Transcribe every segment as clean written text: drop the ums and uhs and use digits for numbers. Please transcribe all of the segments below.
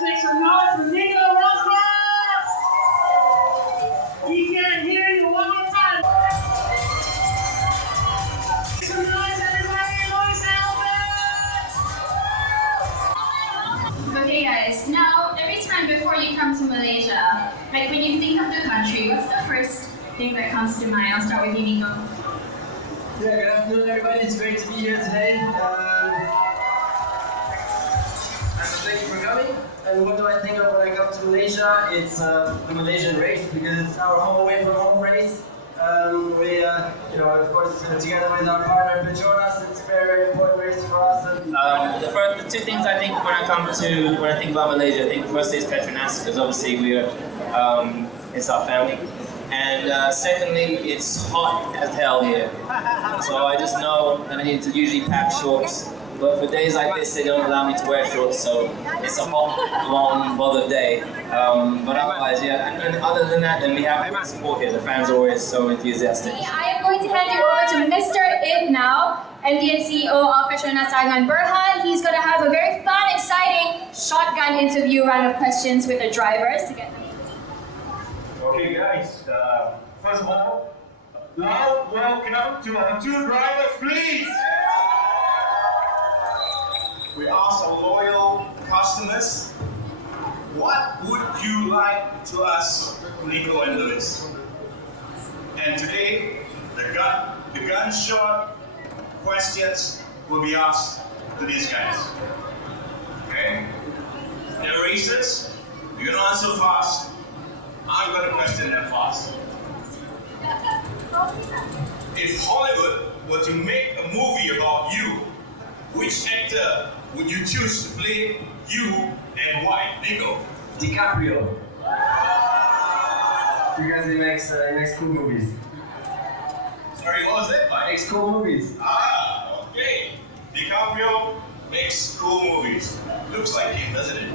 Let's make some noise for Nico Rosberg! He can't hear you one more time. Make some noise, everybody! Noise helmet! Okay guys, now every time before you come to Malaysia, like when you think of the country, what's the first thing that comes to mind? I'll start with you, Nico. Yeah, good afternoon everybody, it's great to be here today. Thank you for coming. And what do I think of when I come to Malaysia? It's the Malaysian race because it's our home away from home race. We, of course, together with our partner Petronas, it's a very, very important race for us. The two things I think when I think about Malaysia, I think firstly is Petronas because obviously it's our family. And secondly, it's hot as hell here. So I just know that I need to usually pack shorts. But for days like this, they don't allow me to wear shorts, so it's a hot, long, bothered day. But otherwise, yeah, and other than that, then we have great support here. The fans are always so enthusiastic. I am going to hand you over to Mr. Ib now, MD and CEO of Petronas Burhan. He's going to have a very fun, exciting shotgun interview round of questions with the drivers to get them. Okay guys, first of all, loud welcome to our two drivers, please! We asked our loyal customers, what would you like to ask Nico and Lewis? And today, the gunshot questions will be asked to these guys. Okay? They're racers, you're gonna answer fast. I'm gonna question them fast. If Hollywood were to make a movie about you, which actor would you choose to play you and why? Nico? DiCaprio. Because he makes cool movies. Sorry, what was it? He makes cool movies. Ah, okay. DiCaprio makes cool movies. Looks like him, doesn't it?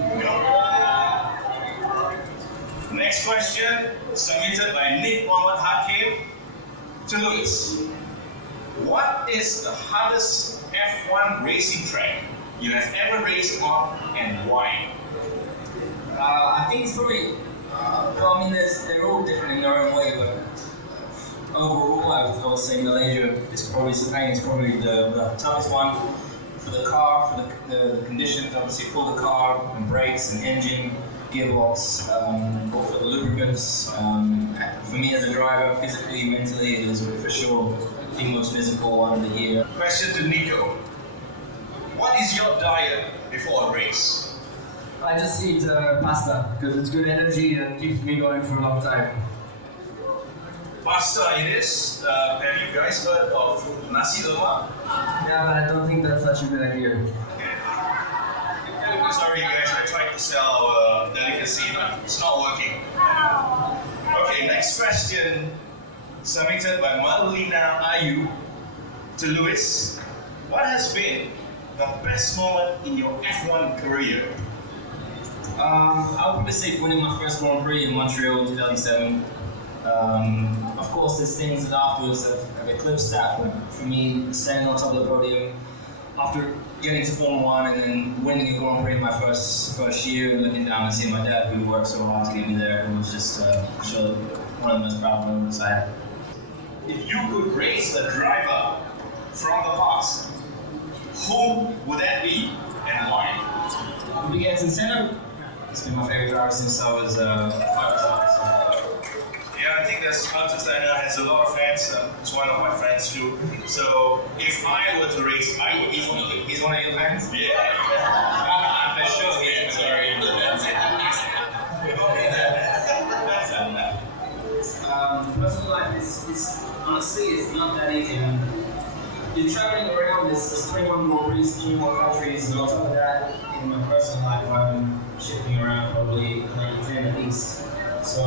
Next question, submitted by Nick Mohammed Hakim to Lewis. What is the hardest F1 racing track you have ever raced on and why? I think it's probably, they're all different in their own way, but overall I would say Malaysia is probably the toughest one for the car, for the conditions, obviously for the car, and brakes and engine, gearbox, or for the lubricants. For me as a driver, physically, mentally, it is for sure the most physical one of the year. Question to Nico. What is your diet before a race? I just eat pasta because it's good energy and keeps me going for a long time. Pasta it is. Have you guys heard of nasi lemak? Yeah, but I don't think that's such a good idea. Okay. Sorry guys, I tried to sell our delicacy, but it's not working. Okay, next question. Submitted by Malina Ayu to Lewis. What has been the best moment in your F1 career? I would probably say winning my first Grand Prix in Montreal in 2007. Of course, there's things that afterwards have eclipsed that, but for me, standing on top of the podium after getting to Formula 1 and then winning a Grand Prix in my first year and looking down and seeing my dad who worked so hard to get me there, it was just one of the most proud moments I had. If you could raise a driver from the past, whom would that be and why? Miguel Senna. He's been my favorite driver since I was 5 Yeah, I think that Senna has a lot of fans. It's one of my friends too. So if I were to race, I would. He's one of your fans? Yeah. I'm for sure he's very personal life is honestly, it's not that easy. You're traveling around, there's 21 more Greece, 2 more countries, and on top of that, in my personal life, I'm shifting around probably 10 at least. So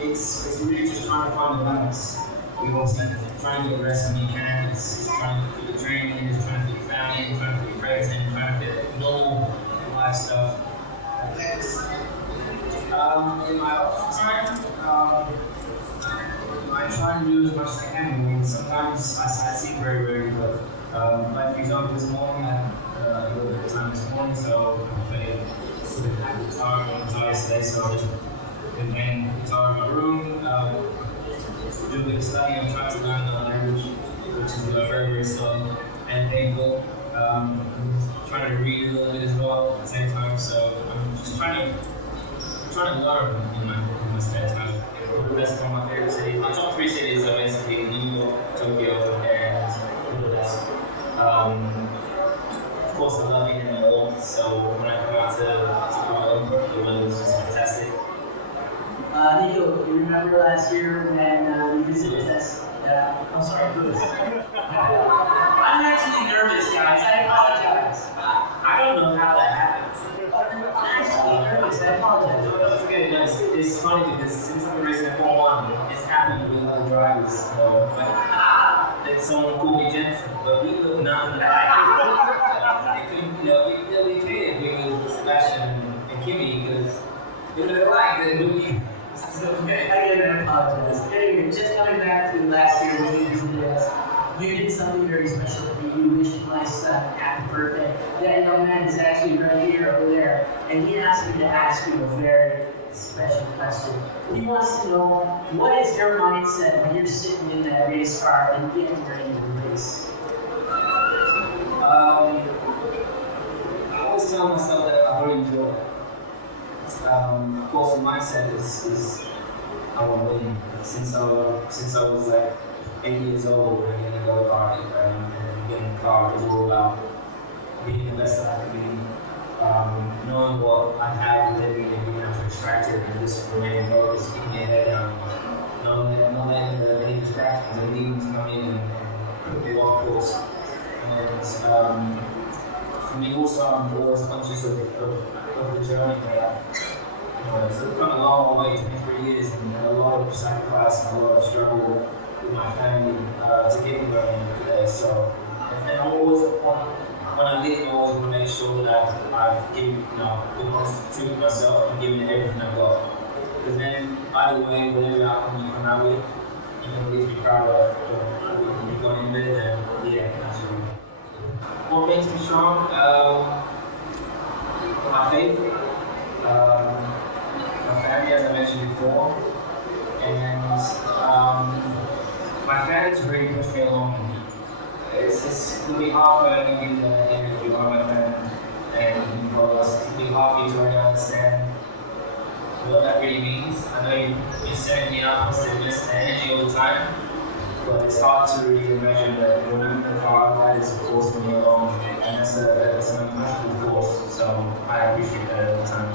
it's really just trying to find a balance. We've also trying to get the rest of me can. It's trying to fit the training, it's trying to fit the family, it's trying to fit the friends, and trying to fit normal life stuff. In my off time, I try and do as much as I can. I mean, sometimes I sleep very, very good. Like for example, this morning I little bit of time this morning, so I played guitar yesterday, so I've just been playing guitar in my room. Do a bit of study. I'm trying to learn the language, which is very, very slow and painful. I'm trying to read a little bit as well at the same time, so I'm just trying to learn in my spare time. That's one of my favorite cities. My top 3 cities are basically New York, Tokyo, and Budapest. Of course, I love being in the warmth, so when I come out to Kuala Lumpur, the weather is just fantastic. Nico, you remember last year when you visited us? I'm sorry, Bruce. I'm actually nervous, guys. I apologize. I don't know how that happens. I'm actually nervous. I apologize. No, it's okay. No, it's funny because since I've been racing at Formula 1, it's happened with other drivers. Like someone called me Jensen, but we look nothing alike. We cleared with Sebastian and Kimmy because we look alike. Then we. Okay. I apologize. Anyway, just coming back to last year when you visited us, you did something very special for me. You wished my son happy birthday. That young man is actually right here, over there, and he asked me to ask you a very special question. He wants to know, what is your mindset when you're sitting in that race car and getting ready to race? I always tell myself that I really enjoy it. Of course, the mindset is I want to win. Since I was like 8 years old, and getting a go kart and getting a car, it was all about being the best that I could be, knowing what I have within me and being able to extract it and just remaining focused, keeping your head down, not letting any distractions and demons come in and put me off course. And for me also, I'm always conscious of the journey that it's come a long way, 23 years, and a lot of sacrifice and a lot of struggle with my family to get me where I am today. So, and I always when I leave, I always want to make sure that I've given, been honest to myself and given it everything I've got. Because then, either way, whatever outcome you come out with, you can at least be proud of what you've gone in with, and yeah, absolutely. What makes me strong? My faith, my family, as I mentioned before, and my fans really push me along. It'll be hard for anyone if you are my friend and you follow us. It'll be hard for you to really understand what that really means. I know you're setting me up positiveness and energy all the time, but it's hard to really imagine that when you're in the car, that is a force for me along, and that's an unquestionable force. So I appreciate that all the time.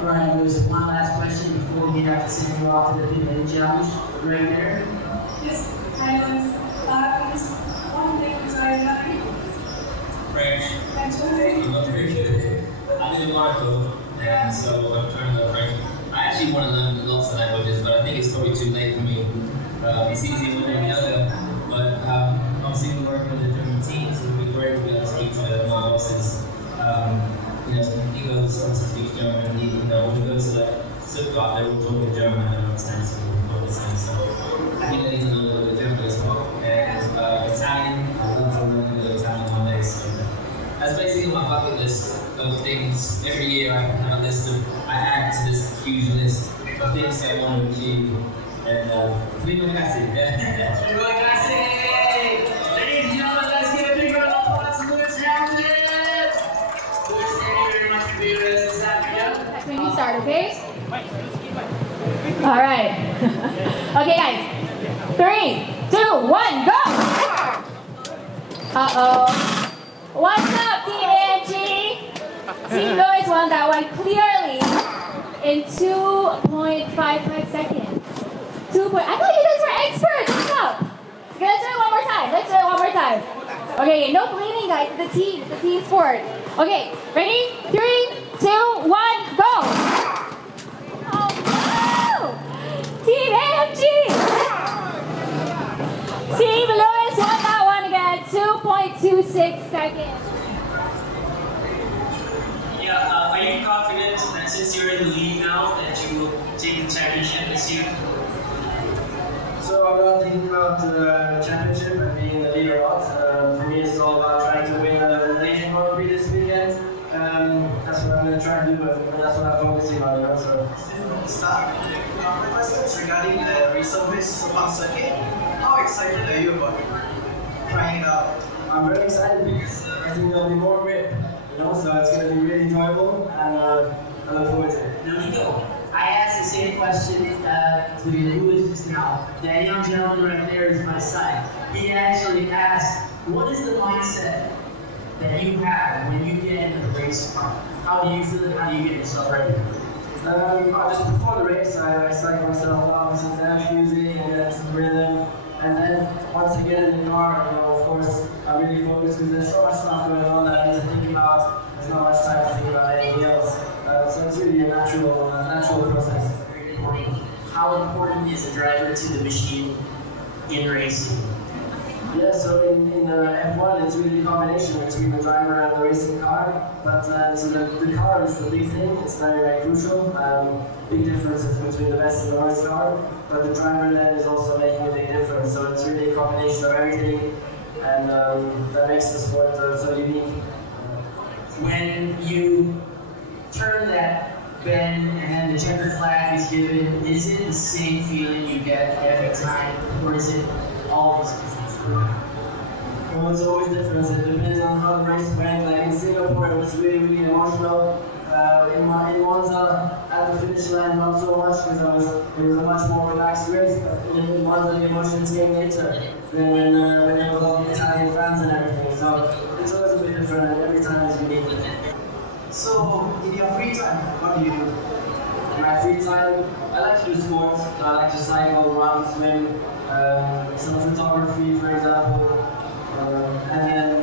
Alright, there's one last question before we have to send you off to the Pit Lane Challenge. Right there. Yes, hi Lewis. Just one thing was I learned. French. I'm not very good. I live in Monaco, and so I'm trying to learn French. I actually want to learn lots of languages, but I think it's probably too late for me. It's easier when I'm younger, but obviously we're working with a German team, so it would be great to be able to speak to my bosses. Nico also speaks German, and when we go to like Stuttgart, they're all talking German, I don't understand, so we're listening. So I think I need to know a little bit of German as well. And Italian, I'd love to learn a little Italian one day. So that's basically my bucket list of things. Every year I have a list I add to this huge list of things I want to achieve. And prima classic. Prima classic! Ladies and gentlemen, let's give a big round of applause to Lewis Hamilton! Lewis, thank you very much for being with us this afternoon. That's when you start, okay? Alright. Okay, guys. 3, 2, 1, go! Uh-oh. What's up, Team AMG? Team Lewis won that one clearly in 2.55 seconds. I thought you guys were experts. What's up? Okay, let's do it one more time. Okay, no blaming, guys. It's a team sport. Okay, ready? 3, 2, 1, go! Oh no! Team AMG! Team Lewis won that one again. 2.26 seconds. Yeah, are you confident that since you're in the lead now, that you will take the championship this year? So I'm not thinking about the championship and being the leader or not. For me, it's all about trying to win the Malaysian Grand going to try to do, but that's what I'm focusing on, you know. So. Start. My question is regarding the resurface Sepang circuit. How excited are you about trying it out? I'm very excited because I think there'll be more grip, you know, so it's going to be really enjoyable, and I look forward to it. Now, Nico, I asked the same question to Louis just now. That young gentleman right there is my son. He actually asked, what is the mindset that you have when you get in the race car? How do you feel and how do you get yourself ready? Just before the race, I psych myself out with some dance music and then some rhythm. And then once I get in the car, you know, of course, I really focus because there's so much stuff going on that I need to think about. There's not much time to think about anything else. So it's really a natural process. How important is a driver to the machine in racing? Yeah, so in F1, it's really a combination between the driver and the racing car. But so the car is the big thing. It's very, very crucial. Big differences between the best and the worst car. But the driver then is also making a big difference. So it's really a combination of everything, and that makes the sport so unique. When you turn that bend and then the checker flag is given, is it the same feeling you get every time, or is it always different? Well, it's always different. It depends on how the race went. Like in Singapore, it was really, really emotional. In Monza, at the finish line, not so much because it was a much more relaxed race. But in Monza, the emotions came later than when it was all the Italian fans and everything. So it's always a bit different, and every time is unique. So, in your free time, what do you do? In my free time, I like to do sports. So I like to cycle, run, swim, some photography, for example. And then